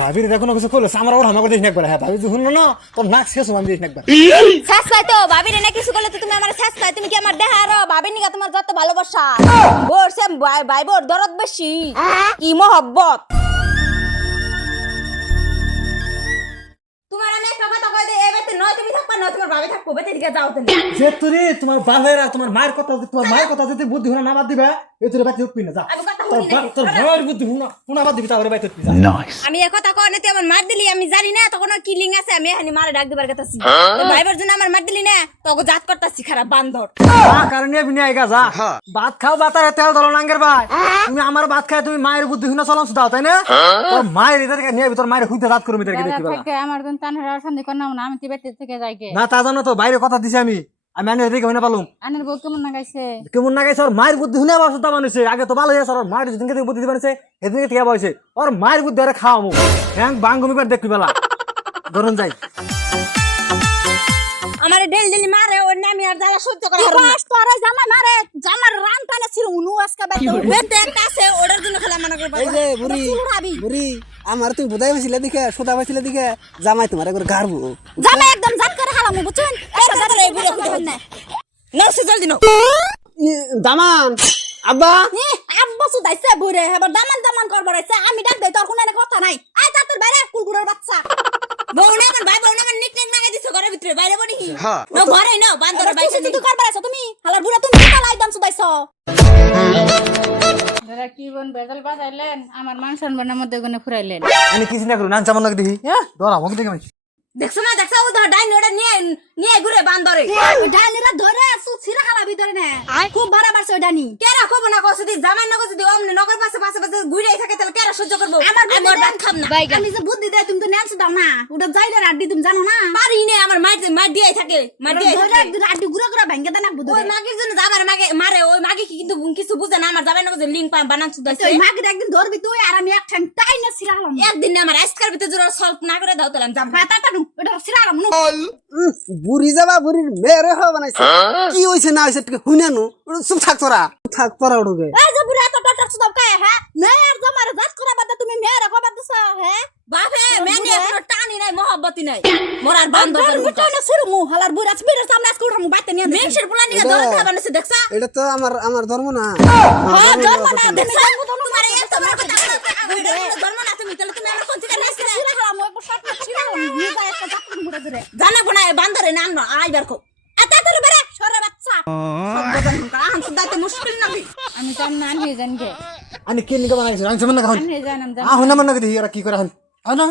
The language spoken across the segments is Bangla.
ভাবির দেখো না কিছু করল আমার ওর আমাকে দিস একবার। হ্যাঁ ভাবি শুন না তোর নাক শেষ আমি দিস একবার। শেষ পাই তো ভাবি না কিছু করলে তুমি আমার শেষ পাই তুমি কি আমার দেহা আরও নিকা তোমার যত ভালোবাসা। বোর সে ভাই ভাই বোর দরদ বেশি। কি মহব্বত। তোমার আমি একটা কথা কই দে এ বেতে নয় তুমি থাকবা তোমার ভাবি থাকব বেতে দিকে যাও তুমি যে তুই তোমার আর তোমার মায়ের কথা তোমার মায়ের কথা যদি বুদ্ধি হলে না বাদ দিবা এই তোর বাচ্চা উঠবি না যা। আমি শুনি বাদ না তুই আমার মার দিলি আমি জানি না তখন কি লিং আছে আমি এখানে মারে ডাক দিবার কথা ভাইবার জন্য আমার মার দিলি না তোকে জাত করতাছি খারাপ বান্দর। কারণে বিনি আইগা যা। ভাত খাও বাতার তেল ধরো নাঙ্গের ভাই। তুমি আমার ভাত খায় তুমি মায়ের বুদ্ধি হুনা চলন দাও তাই না? তোর মায়ের এদের নিয়ে তোর মায়ের হুইতে রাত করবি তার দেখি আমার তানহারা আমি তিবেতে থেকে যাই গে। না তা জানো তো বাইরে কথা দিছি আমি। আমি আনি এদিকে হইনা পালুম আনের বউ কেমন না গাইছে কেমন না গাইছে ওর মায়ের বুদ্ধি শুনে আবার সুতা মানুষে আগে তো ভালো হয়েছে ওর মায়ের যেদিনকে থেকে বুদ্ধি সেদিনকে থেকে ওর মায়ের বুদ্ধি আরে খাওয়া মু হ্যাঁ বাং ঘুমিবার দেখবি বেলা ধরুন যাই। আমার ডেল ডেল মারে ওর নামি আর যারা সহ্য করা না। তোরে জামাই মারে জামার রান টানে ছিল উনু আজকে বাইতে বেতে একটা আছে ওটার জন্য খেলা মনে করব এই যে বুড়ি বুড়ি আমার তুমি বোধাই পাইছিলে দিকে সোদা পাইছিলে দিকে জামাই তোমার একবার গাড়বো। জামাই একদম জাত করে হালাম বুঝছেন? না। নাও সে জলদি নাও দামান আব্বা। আব্বা সুদাইছে বুড়ে এবার দামান দামান করবার আইছে। আমি ডাক দেই তোর কোনো এনে কথা নাই। আই তাতের বাইরে কুলকুড়ের বাচ্চা। বউ না আমার ভাই বউ না আমার নিক নিক মাগে দিছো ঘরের ভিতরে বাইরে বনি হ্যাঁ। না ঘরে না বান্দর বাইরে তুই তুই করবার আইছো তুমি। হালার বুড়া তুমি কি লাই দাম সুদাইছো দাদা কি বোন বেজাল বাজাইলেন? আমার মান সম্মানের মধ্যে গুনে ফুরাইলেন। আমি কিছু না করু নান চামন নাকি দেখি ধরা আমাকে দেখে আমি দেখছ না দেখছ? ও ধর ডাইন ওটা নিয়ে নিয়ে ঘুরে বান্দরে। ধরে সুছিরা হালা ভিতরে নে। খুব ডানি কেরা খবো না কস যদি জামাই নগর যদি অমনে নগর পাশে পাশে পাশে ঘুরে থাকে তাহলে কেরা সহ্য করব? আমার আমি ওর ভাত খাম না। আমি যে বুদ্ধি দেয় তুমি তো নেন্স দাও না। ওটা যাইলে আড্ডি তুমি জানো না? পারি নে আমার মার মার দিয়ে থাকে মার দিয়ে একদিন আড্ডি ঘুরে ঘুরে ভেঙে দেন বুদ্ধি ওই মাগির জন্য যাবার মাগে মারে ওই মাগি কি কিন্তু কিছু বুঝে না আমার জামাই নগর লিঙ্ক পাম বানান ওই মাকে একদিন ধরবি তুই আর আমি এক ঠান টাই না সিরা একদিন না আমার আইসকার ভিতরে জোর সলভ না করে দাও তাহলে আমি যাব। টাডু ওটা নু উম, বুড়ি যাবা বুড়ির মেয়েরে হওয়া বানাইছে। কি হয়েছে না হয়েছে ଟିକେ হুইনানু চুপ থাক তোরা। থাক তোরা উঠুকে এই যে বুড়া এত টাটার সুদাব কায় হ্যাঁ মেয়ের জমারে জাত করা বাদে তুমি মেয়ের খবর দিছ হ্যাঁ বাপে মেনে কোনো টানি নাই মহব্বতি নাই মোরার বান্দর তোর মিটো না শুরু মু হালার বুড়া স্পিডের সামনে আজকে উঠামু বাইতে নিয়ে মেনসের পোলা নিয়ে ধরে খাবার নিছে দেখছা এটা তো আমার আমার ধর্ম না হ্যাঁ জন্ম না দেখছা তোমার এই এত বড় কথা ধর্ম না তুমি তাহলে তুমি আমার কোন থেকে নাইছে সিরা হলাম ওই পোশাক হলাম নিয়ে যায় একটা জাত মুড়ে ধরে জানা কোনা বান্দরে নাম না আইবার কো এত এত বেরে সরে বাচ্চা মুশকিল না ভাই আমি তো না আনহে জান গে। আমি কে নিকে বানাইছি? আমি চামন না খান আনহে জানাম জান আ হুনা মন নাকি এরা কি করে হন আ না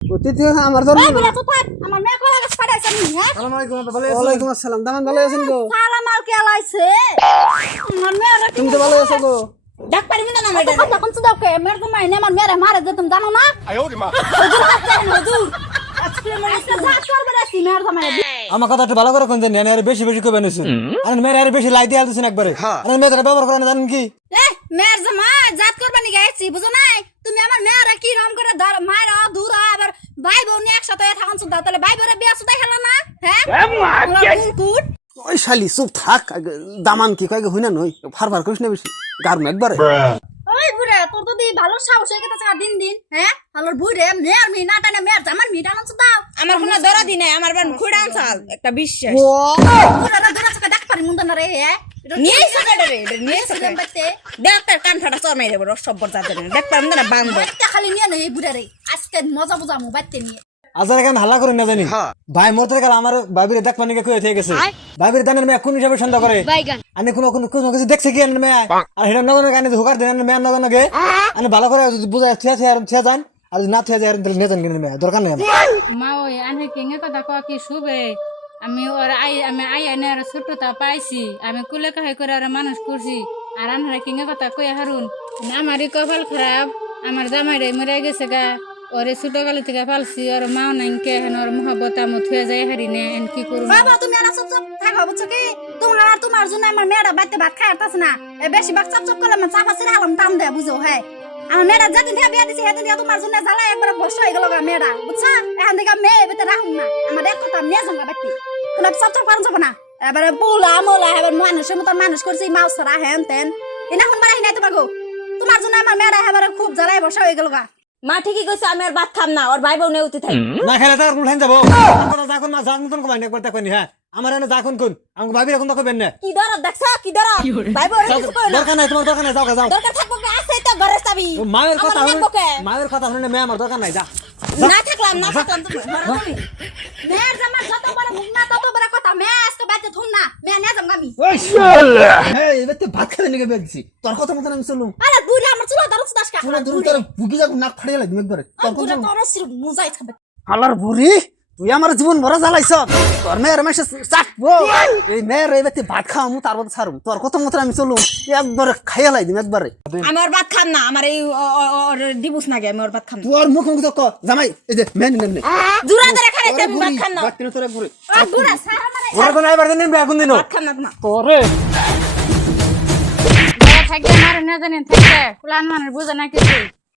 অতীত আমার ধর্ম এই না তো থাক। আমার মেয়ে কলা গাছ ফাটাইছে নি হ্যাঁ? আসসালামু আলাইকুম আপা, ভালো আছেন? ওয়ালাইকুম আসসালাম। দামান ভালো আছেন গো? সারা মাল কে লাইছে আমার মেয়ের তুমি তো ভালো আছো গো? ডাক পারিবি না আমার কথা কথা কোন সুদাব কে? মেয়ের তো মাইনে আমার মেয়ের মারে যে তুমি জানো না? আজকে মনে হচ্ছে জাত করবে রাখছি মেয়ের জামাই আমার কথা একটু ভালো করে কোন জানি আর বেশি বেশি কবে নিছেন। আর মেয়ের আর বেশি লাই দিয়ে আলতেছেন একবারে। আর মেয়েটা ব্যবহার করেন জানেন কি? এ মেয়ের জামাই জাত করবে নি গাইছি বুঝো নাই? তুমি আমার মেয়েরা কি রকম করে ধর মায়ের দূর আবার ভাই বোন একসাথে থাকুন সুদা তাহলে ভাই বোনের বিয়া সুদাই খেলা না? হ্যাঁ? কুট। ওই শালি চুপ থাক দামান কি কয় হুইনানু ফার ফার করিস না বেশি। গারম একবারে ওই বুড়ে তোর তো দি ভালো সাহস হয়ে গেছে দিন দিন হ্যাঁ? ভালো বুড়ে মেয়ের মি না টানে মেয়ের জামার দাও। আমার কোনো দরদি নাই আমার বান খুড়ান চাল একটা বিশ্বাস। বুড়ে না দূরে থেকে দেখ পারি মুন্দ না রে হ্যাঁ? নিয়ে রে। বাইতে কান ফাটা চর দেখ পারম না খালি নিয়ে নেই বুড়ে রে আজকে মজা বুঝামু বাইতে নিয়ে। আজার কেন হাল্লা করেন না জানি? ভাই মরতে গেল আমার ভাবির দেখ পানি কয়ে থেকে গেছে। ভাবির দানের মেয়ে কোন হিসাবে সন্দেহ করে? আনি কোনো কোনো কোনো কিছু দেখছে কি আনের মেয়ে? আর নগর গানে হুকার দেন মেয়ে নগর নগে আনি ভালো করে যদি বুঝায় থিয়া থিয়া থিয়া যান। আর যদি না থিয়া যায় তাহলে নিয়ে যান কিনে মেয়ে। দরকার নেই মা ওই আনহে কিঙে কথা কয় কি শুবে? আমি ওর আই আমি আই আনে আর ছোটটা পাইছি। আমি কুলে কাহে করে আর মানুষ করছি। আর আনহারা কিঙে কথা কই হারুন। আমারই কপাল খারাপ। আমার জামাই রে মরে গেছে গা। ওরে ছোট গালি থেকে পালছি, ওর মাও নাইকে হেন ওর মহাবতা মত হয়ে যায়, হারি নে, এন কি করব? বাবা, তুমি আর চুপ চুপ থাকো, বুঝছ কি? তোমার আর তোমার জন্য আমার মেয়েরা বাইতে ভাত খাই আসতেছে না। এ বেশি ভাগ চাপ চাপ করলে আমার চাপা সিরা হালাম টান দেয়, বুঝো হ্যাঁ? আমার মেয়েরা যেদিন থেকে বিয়া দিছে, সেদিন থেকে তোমার জন্য জ্বালা একবার ভস্য হয়ে গেল মেয়েরা, বুঝছ? এখান থেকে মেয়ে বেতে রাখুন না। আমার এক কথা নিয়ে যাব বাইতে। কোনো চাপ চাপ করেন যাব না। এবারে পোলা মোলা, এবার মানুষের মতো মানুষ করছি মাছ ছাড়া হেন তেন। এনা শুনবার আহি নাই তোমাকে মেয়েটা এবারে খুব জ্বালায় বসা হয়ে গেল গা। মা ঠিকই কইছে আমি আর ভাত খাম না ওর ভাই বোনে নেউতি থাকি। না খেলে তার আর উঠাইন যাব। কথা যা কোন মা যার মতন কমাই একবার দেখবেন হ্যাঁ। আমার এনে যা কোন আমাকে ভাবির এখন দেখবেন না। কি দরদ দেখছ? কি দরদ? ভাই বোনে কিছু কইলো দরকার নাই তোমার দরকার নাই যাও যাও। দরকার থাকব আছে তো ঘরে চাবি। মায়ের কথা? মায়ের কথা শুনে মেয়ে আমার দরকার নাই যা। না থাকলাম না থাকলাম তুমি। মেয়ের জামার যত বড় মুখ না তত বড় কথা। মেয়ে আজকে বাজে ধুম না মেয়ে না যাম আমি। হ্যাঁ এবার তো ভাত খেতে নিয়ে বেরছি তোর কথা মতন আমি চলুম আরে বুড়ি আমার চুলা ধরছ দাসকা চুলা দূর তোর বুকি যাক নাক ফাড়িয়ে লাগবে একবারে। তোর কথা তোর সির মুজাই খাবে আলার বুড়ি। তুই আমার জীবন ভরা জ্বালাইছ। তোর মেয়ের মেসে চাটবো এই মেয়ের এবার তুই ভাত খাওয়ামু তারপর ছাড়ুম। তোর কথা মতন আমি চলুম? একবারে খাইয়া লাই দিম একবারে। আমি ওর ভাত খাম না আমার এই ও- না গে আমি ওর ভাত খাম না। তোর মুখ মুখ তো জামাই এই যে মেন মেন মেন জুরা ধরে খাইছে আমি ভাত খাম না? ভাত কিনে তোর আর বুড়া সারা মানে ওরা কোন আইবার দিন এখন দিন ভাত খাম না তোমার তোরে। যারা মারে না জানেন থাকবে কুলান মানুষ বুঝে না কিছু।